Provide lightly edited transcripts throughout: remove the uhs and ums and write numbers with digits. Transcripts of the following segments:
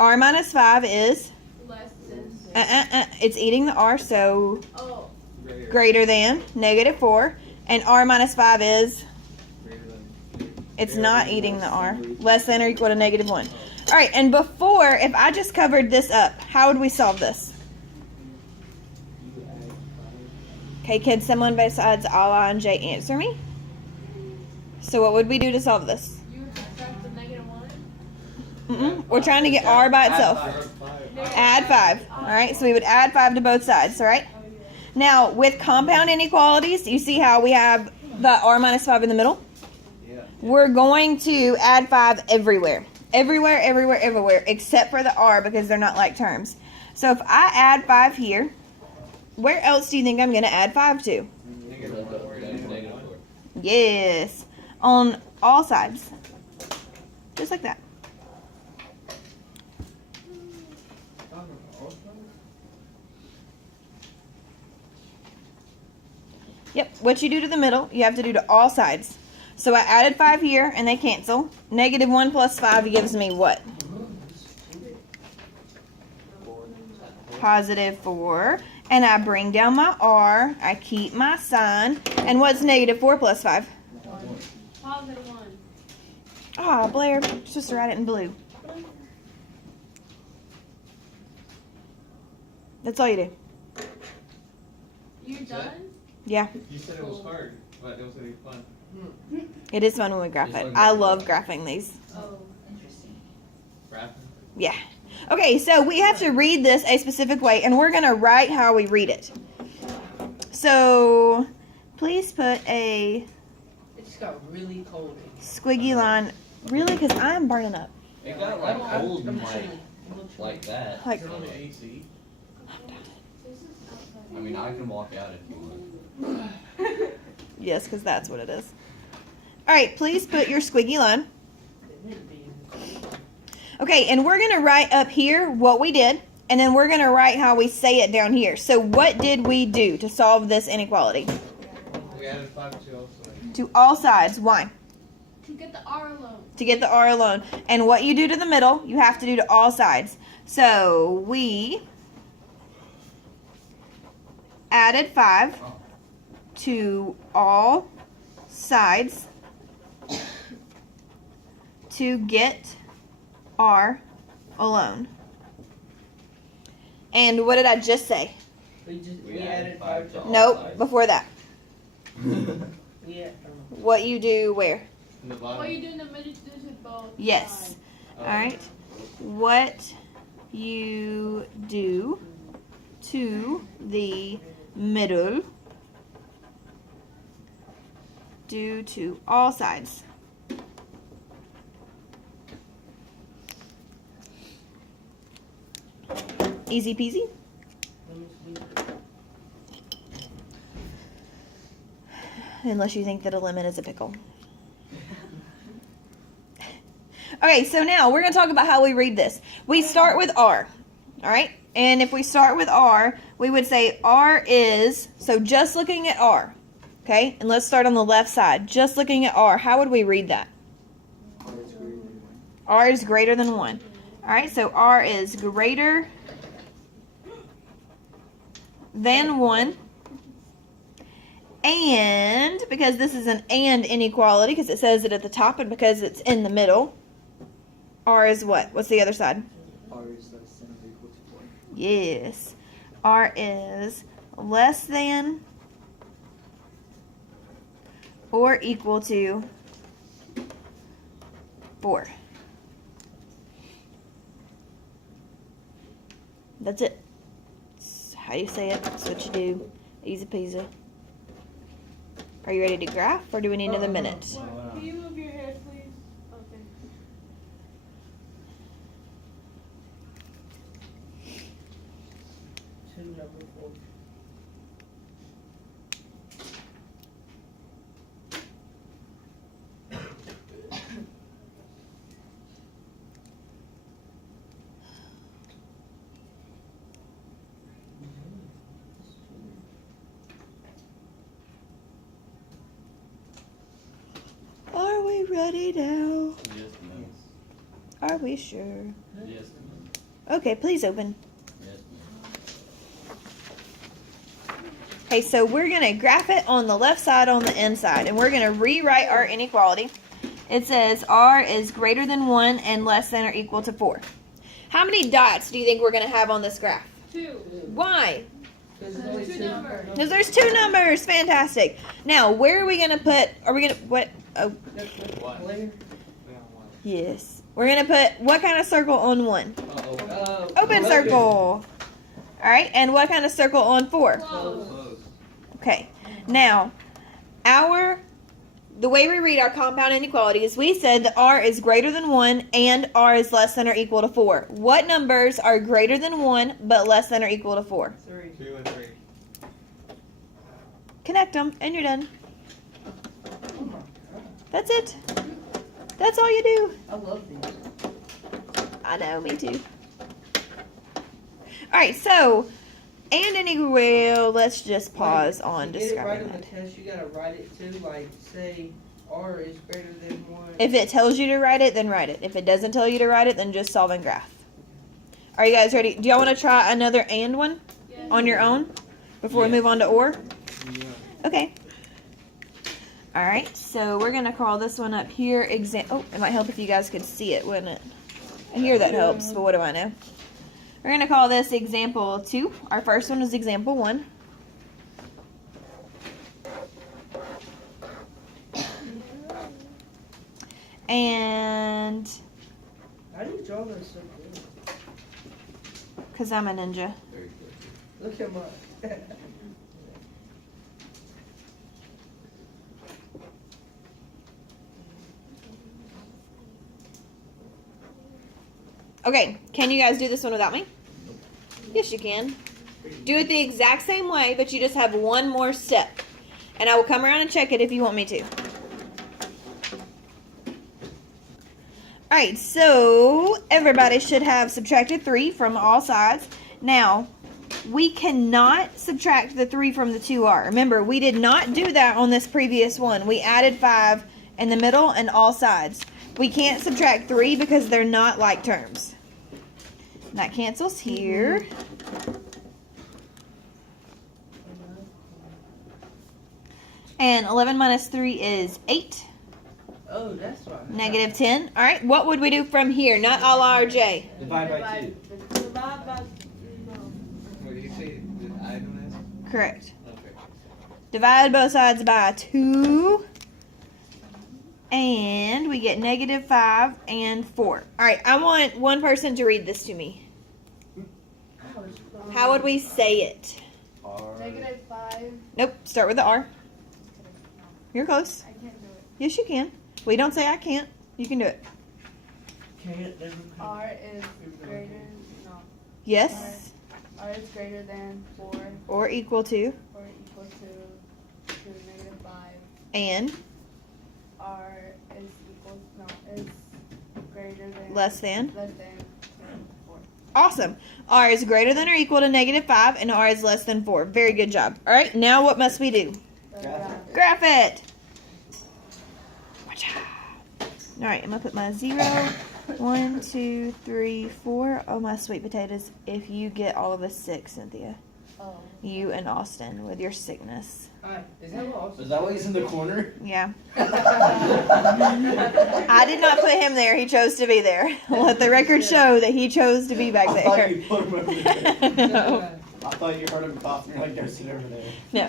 R minus 5 is? Less than 6. It's eating the R, so Oh. greater than -4. And R minus 5 is? It's not eating the R. Less than or equal to -1. All right, and before, if I just covered this up, how would we solve this? Okay, can someone besides Allah and Jay answer me? So what would we do to solve this? You would subtract the -1. We're trying to get R by itself. Add 5. All right, so we would add 5 to both sides, all right? Now, with compound inequalities, you see how we have the R minus 5 in the middle? Yeah. We're going to add 5 everywhere. Everywhere, everywhere, everywhere, except for the R because they're not like terms. So if I add 5 here, where else do you think I'm going to add 5 to? -4. Yes, on all sides. Just like that. Yep, what you do to the middle, you have to do to all sides. So I added 5 here, and they cancel. -1 plus 5 gives me what? +4. And I bring down my R. I keep my sign. And what's -4 plus 5? +1. Oh, Blair, you're supposed to write it in blue. That's all you do. You're done? Yeah, You said it was hard, but it was gonna be fun. it is fun when we graph it. I love graphing these. Oh. Rapping. Yeah. Okay, so we have to read this a specific way, and we're going to write how we read it. So, please put a It just got really cold. squiggy line. Really? Because I'm burning up. It got like cold and like that. Like, Turn on the AC. I mean, I can walk out if you want. yes, because that's what it is. All right, please put your squiggy line. Okay, and we're going to write up here what we did, and then we're going to write how we say it down here. So what did we do to solve this inequality? We added 5 to all sides. To all sides. Why? To get the R alone. To get the R alone. And what you do to the middle, you have to do to all sides. So we added 5 to all sides to get R alone. And what did I just say? We added 5 to all Nope, sides. before that. We add, What you do where? In the bottom. What you do in the middle, you do to both Yes. sides. Alright. What you do to the middle, do to all sides. Easy peasy. Unless you think that a lemon is a pickle. Okay, so now we're going to talk about how we read this. We start with R, all right? And if we start with R, we would say R is, so just looking at R, okay? And let's start on the left side. Just looking at R, how would we read that? R is greater than 1. All right, so R is greater than 1. And, because this is an and inequality, because it says it at the top, and because it's in the middle, R is what? What's the other side? R is less than or equal to 4. Yes. R is less than or equal to 4. That's it. It's how you say it. That's what you do. Easy peasy. Are you ready to graph, or do we need another minute? What? Can you move your head, please? Okay. Number 4. Are we ready now? Yes, Are we sure? yes. Okay, please open. Yes, ma'am. Okay, so we're going to graph it on the left side on the inside, and we're going to rewrite our inequality. It says r is greater than 1 and less than or equal to 4. How many dots do you think we're going to have on this graph? 2. Why? There's only Two numbers. Because there's 2 numbers. Fantastic. Now, where are we going to put, are we going to, what? Oh, One. Later. We on one. yes. We're going to put what kind of circle on 1? Uh-oh. Open circle. All right, and what kind of circle on 4? Close. Close. Okay. Now, the way we read our compound inequalities, we said that r is greater than 1 and r is less than or equal to 4. What numbers are greater than 1 but less than or equal to 4? 3. 2 and 3. Connect them, and you're done. Oh my god. That's it. That's all you do. I love these. I know, me too. All right, so, and anyway, let's just pause on to get it right describing on the that. test, you gotta write it too. Like, say r is greater than 1. If it tells you to write it, then write it. If it doesn't tell you to write it, then just solve and graph. Are you guys ready? Do y'all want to try another and one Yes. on your own before we Yeah. move on to or? Yeah. Okay. All right, so we're gonna call this one up here. Oh, it might help if you guys could see it, wouldn't it? I hear that helps, but what do I know? We're gonna call this example 2. Our first one is example 1. And How do you draw this so good? because I'm a ninja. Very good. Look at mine. Okay, can you guys do this one without me? Yes, you can. Do it the exact same way, but you just have one more step. And I will come around and check it if you want me to. Alright, so everybody should have subtracted 3 from all sides. Now, we cannot subtract the 3 from the 2r. Remember, we did not do that on this previous one. We added 5 in the middle and all sides. We can't subtract 3 because they're not like terms. And that cancels here. And 11 minus 3 is 8. Oh, that's right. Negative 10. All right, what would we do from here? Not a la or J. Divide by 2. Divide by What do you say? The item Correct. is? Okay. Divide both sides by 2. And we get negative 5 and 4. All right, I want one person to read this to me. How would we say it? R. -5. Nope, start with the R. You're close. I can't do it. Yes, you can. We don't say I can't. You can do it. Can't never R is greater. No. Yes. R is greater than 4 Or equal to. or equal to -5. And R is equal. No, is greater than. less than. Less than 4. Awesome. R is greater than or equal to negative 5, and R is less than 4. Very good job. All right, now what must we do? Graph it. All right, I'm going to put my 0, 1, 2, 3, 4. Oh, my sweet potatoes. If you get all of us sick, Cynthia. Oh. You and Austin with your sickness. Hi. Is that what Is that why he's in the corner? Yeah. I did not put him there. He chose to be there. Let the record show that he chose to be back I thought there. you put him over there. No. I thought you heard him coughing. You're like, go sit over there. No.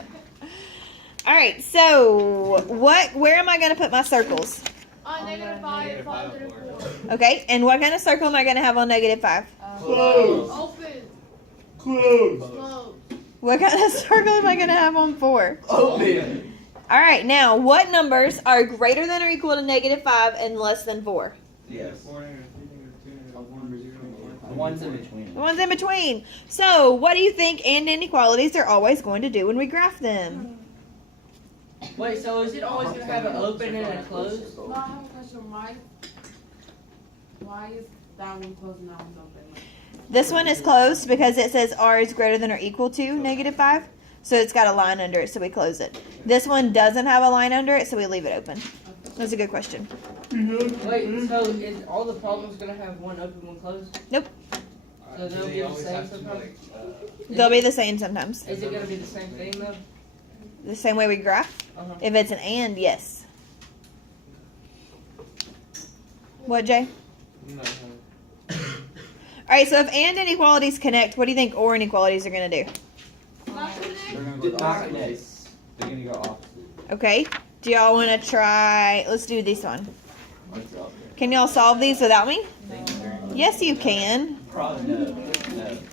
All right. So, where am I going to put my circles? On -5, positive 4. Okay. And what kind of circle am I going to have on negative 5? Close. Open. Close. Close. What kind of circle am I going to have on 4? Open. All right. Now, what numbers are greater than or equal to negative 5 and less than 4? Yes. 4 or 3 or 2 or 1 or 0 The ones in between. The ones in between. So, what do you think and inequalities are always going to do when we graph them? Wait, so is it always gonna have an open and a closed? No, I have a question. Why is that one closed and that one's open? This one is closed because it says R is greater than or equal to negative 5. So it's got a line under it, so we close it. This one doesn't have a line under it, so we leave it open. That's a good question. Wait, so is all the problems gonna have one open, one closed? Nope. So do they'll they be the always same have to, sometimes? like, They'll be the same sometimes. Is it gonna be the same thing though? The same way we graph. Uh-huh. If it's an and, yes. What, Jay? no. All right, so if and inequalities connect, what do you think or inequalities are going to do? They're gonna go opposite. They're gonna go opposite. Okay. Do y'all want to try? Let's do this one. What's up? Can y'all solve these without me? Thank you very much. Yes, you can. Probably no.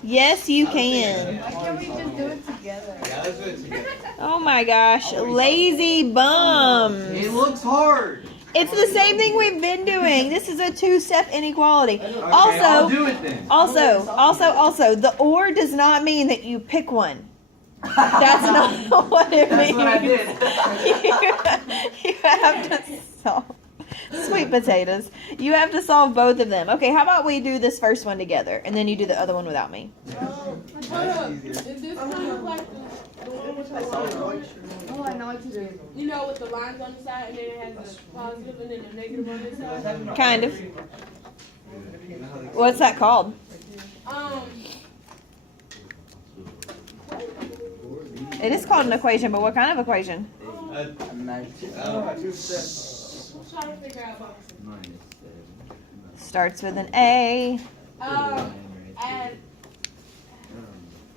Yes, you can. Why can't we just do it together? Yeah, let's do it together. Oh my gosh, lazy bums. It looks hard. It's the same thing we've been doing. This is a two-step inequality. Okay, I'll Also, do it then. also, the or does not mean that you pick one. That's not what it That's means. what I did. you have to solve. Sweet potatoes. You have to solve both of them. Okay, how about we do this first one together, and then you do the other one without me. Hold up. Is this kind of like the one with the lines on it? Oh, I know what to do. You know, with the lines on the side, and then it has the positive and then the negative on this side? Kind of. You know how they- What's that called? It is called an equation, but what kind of equation? Two steps. I'm trying to figure out. Starts with an A. Add.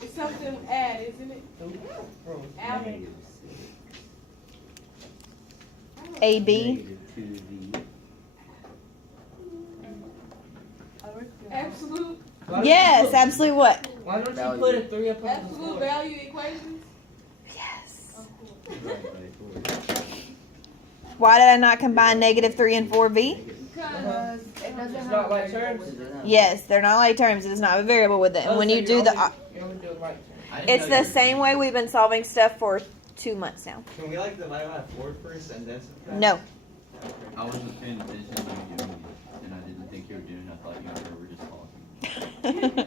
It's something add, isn't it? Add. AB. Absolute. Yes, absolute what? Why don't you put a 3 up on the Absolute floor? value equations. Yes. Oh, cool. Why did I not combine negative 3 and 4b? Because It doesn't It's have not a like variable. terms. Yes, they're not like terms. It is not a variable with it. And when so you you're do the, only- you're only doing like terms. it's the same way we've been solving stuff for 2 months now. Can we like divide by 4 first and then subtract? No. I wasn't paying attention when you were doing it, and I didn't think you were doing it. I thought you and her were just talking.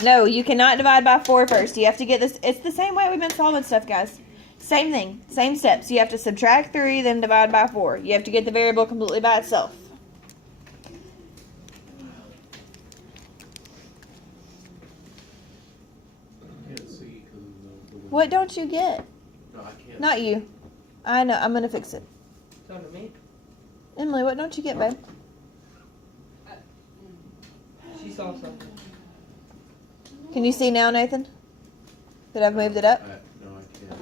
No, you cannot divide by 4 first. You have to get this. It's the same way we've been solving stuff, guys. Same thing, same steps. You have to subtract 3, then divide by 4. You have to get the variable completely by itself. What don't you get? No, I can't. Not you. I know. I'm gonna fix it. Come to me. Emily, what don't you get, babe? She saw something. Can you see now, Nathan? That I've moved it up? No, I can't.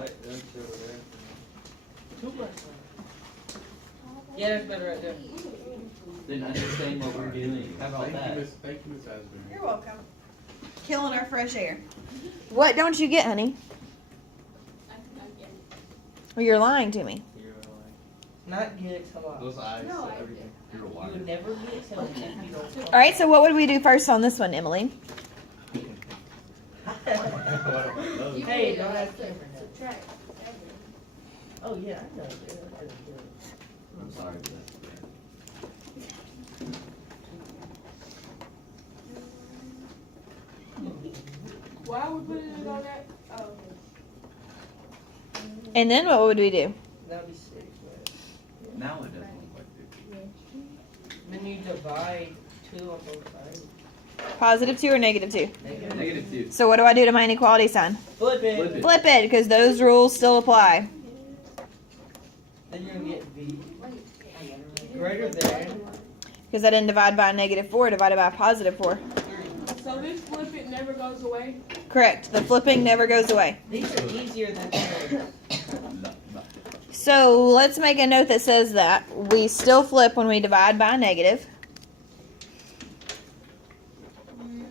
Right, that's over there. Too much. Yeah, that's better right there. Didn't understand what we're doing. How about that? Thank you, Miss Asbury. You're welcome. Killing our fresh air. What don't you get, honey? Well, you're lying to me. You're Not get it to like, lot. those eyes, No, I everything. You're a You liar. would never get it to lot if you don't. All right. So what would we do first on this one, Emily? Hey, don't have to. Subtract. Oh yeah, I know. I'm sorry, but that's Why are we putting it on that? Oh, okay. And then what would we do? That would be 6, right? now it doesn't look like it. Then you divide 2 on both sides. Positive 2 or negative 2? Negative 2. So what do I do to my inequality sign? Flip it. Flip it. Flip it, because those rules still apply. Then you're gonna get V. Greater than Because I didn't divide by a negative 4, divided by a positive 4. 3. So this flip it never goes away? Correct. The flipping never goes away. These are easier than terms. So let's make a note that says that we still flip when we divide by a negative. When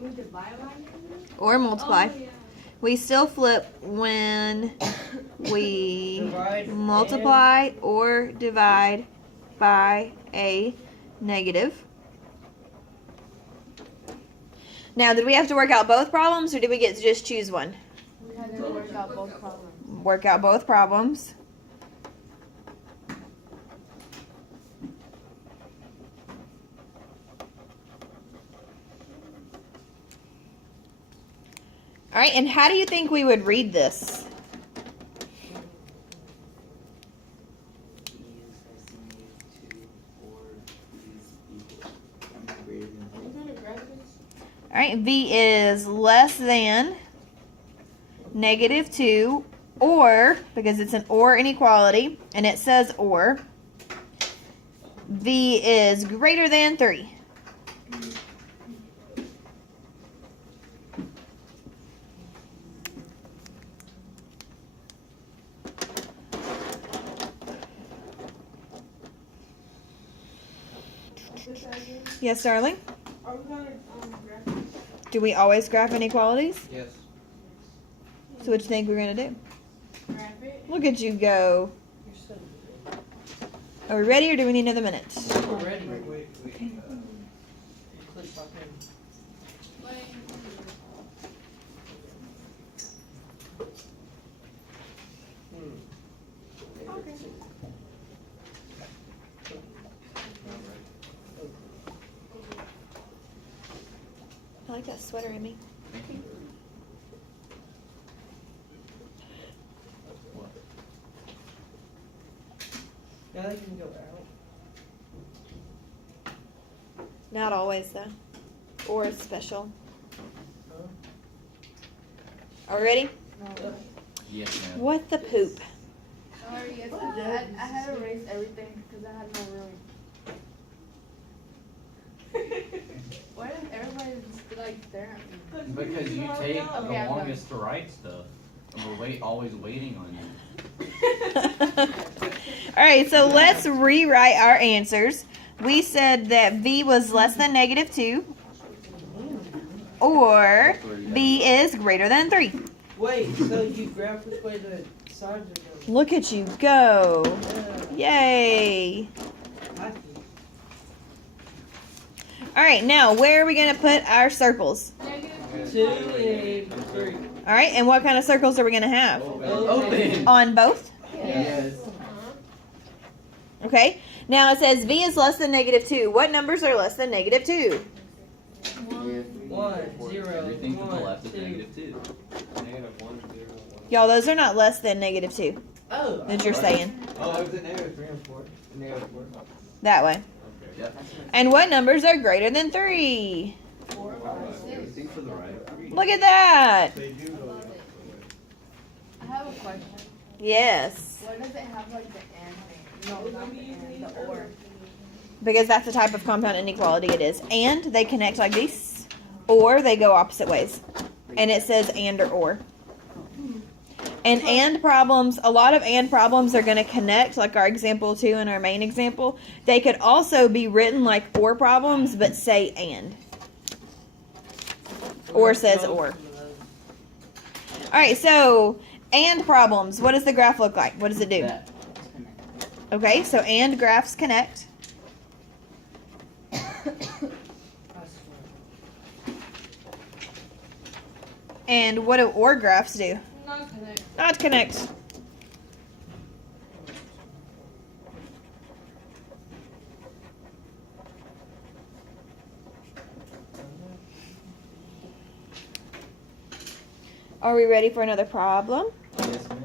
we divide by it? Or multiply. Oh, yeah. We still flip when we Divide multiply or divide by a negative. Now, did we have to work out both problems, or did we get to just choose one? We had to work out both problems. Work out both problems. All right, and how do you think we would read this? right, V is less than -2, or, because it's an or inequality, and it says or, V is greater than 3. Yes, darling? Are we gonna graph this? Do we always graph inequalities? Yes. So what do you think we're going to do? Graph it? Look at you go. You're so Are we ready or do we need another minute? We're ready. Wait. Click back in. I like that sweater, Amy. Now they can go out. Not always, though. Or special. Are we ready? Yes, ma'am. What the poop? Sorry, yes, I had to erase everything because I had no room. Why does everybody just like stare at me? Because you take Okay, I'm the done. longest to write stuff, and we're always waiting on you. All right, so let's rewrite our answers. We said that V was less than -2, or V is greater than 3. Wait, so you graph which way the sides are going? Look at you go. Yay. I think. All right, now where are we going to put our circles? 2 and 3. All right, and what kind of circles are we going to have? Open. On both? Yes. Okay. Now it says V is less than -2. What numbers are less than -2? 1, 0, Everything to the 1, left is 2. -2. -1, 0, 1. Y'all, those are not less than -2 Oh. that you're saying. Oh, it was a -3 and 4. -4. That way. Okay. Yep. And what numbers are greater than 3? Everything to the right. Look at that. They do go the opposite way. I have a question. Yes. Why does it have like the and thing? No, not the and, the or. Because that's the type of compound inequality it is. And they connect like this, or they go opposite ways. And it says and or. And problems, a lot of and problems are going to connect, like our example 2 and our main example. They could also be written like or problems, but say and. Or says or. All right, so and problems. What does the graph look like? What does it do? That. Okay, so and graphs connect. I swear. And what do or graphs do? Not connect. Not connect. Are we ready for another problem? Yes, ma'am.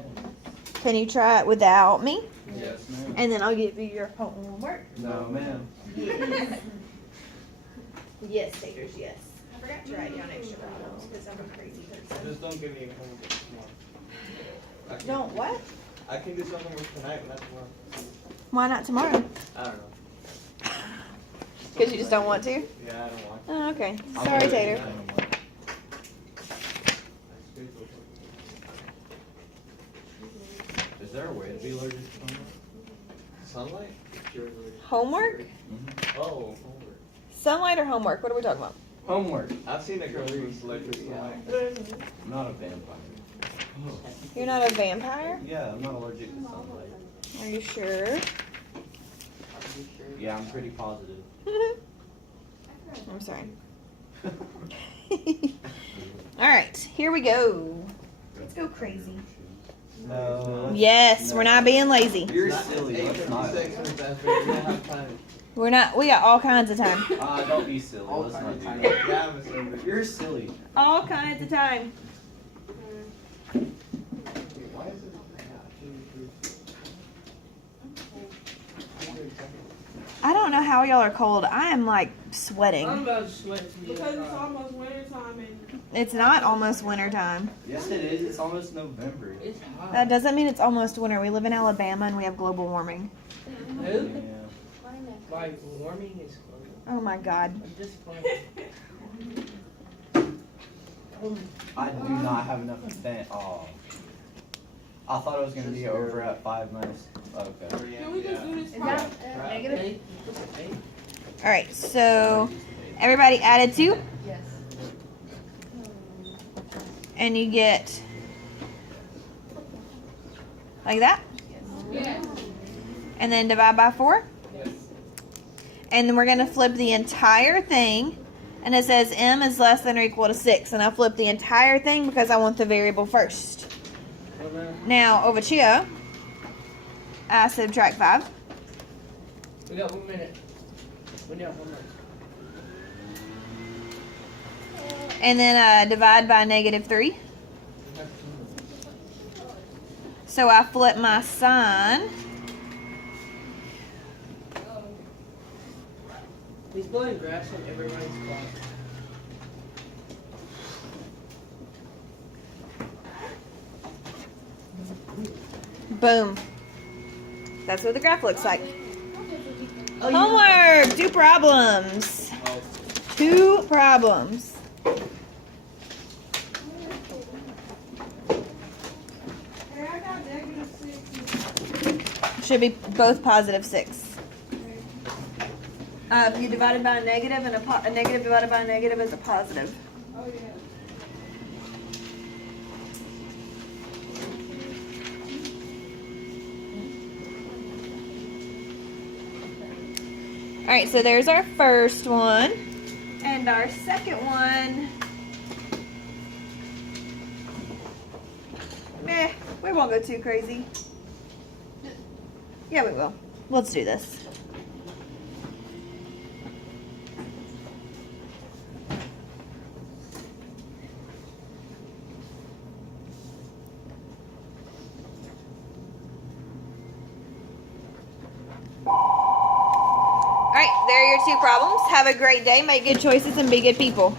Can you try it without me? Yes, ma'am. And then I'll give you your homework. No, ma'am. Yes. Yes, taters, yes. I forgot to write down extra problems because I'm a crazy person. Just don't give me any homework tomorrow. I can- Don't what? I can do something with tonight, but not tomorrow. Why not tomorrow? I don't know. Because you just don't want to? Yeah, I don't want. Oh, okay. I'll Sorry, do it Tater. anytime. Is there a way to be allergic to Sunlight? Homework? sunlight? Oh, homework. Sunlight or homework? What are we talking about? Homework. I've seen a girl use electric sunlight. I'm not a vampire. You're not a vampire? Yeah, I'm not allergic to sunlight. Are you sure? Yeah, I'm pretty positive. I'm sorry. All right, here we go. Let's go crazy. No. Yes, we're not being lazy. You're silly. Let's not. 8:56 minutes after, we don't have time. We're not. We got all kinds of time. Don't be silly. Let's not do that. Yeah, I'm a silver. You're silly. All kinds of time. Why is it? I don't know how y'all are cold. I am like I'm sweating. about to sweat to be Because it's almost winter time and It's not almost winter time. Yes, it is. It's almost November. It's hot. That doesn't mean it's almost winter. We live in Alabama and we have global warming. Who? Yeah. Like warming is close. Oh my God. I'm just playing. I do not have enough vent. Oh. I thought it was gonna be over at 5 minutes. Okay. can we just do this Is part? that negative? Hey, hey. All right, so everybody added 2, Yes. and you get like that, Yes. and then divide by 4, Yes. and then we're gonna flip the entire thing, and it says m is less than or equal to 6, and I flip the entire thing because I want the variable first. Well, Now over here, I subtract 5, we got 1 minute. We got 1 minute. and then divide by -3. So I flip my sign. He's blowing grass on everybody's clock. Boom. That's what the graph looks like. Homework! 2 problems. 2 problems. Hey, I got -6. Should be both +6. If you divided by a negative and a negative divided by a negative is a positive. Oh, yeah. Alright, so there's our first one. And our second one. Meh, we won't go too crazy. Yeah, we will. Let's do this. All right, there are your 2 problems. Have a great day, make good choices, and be good people.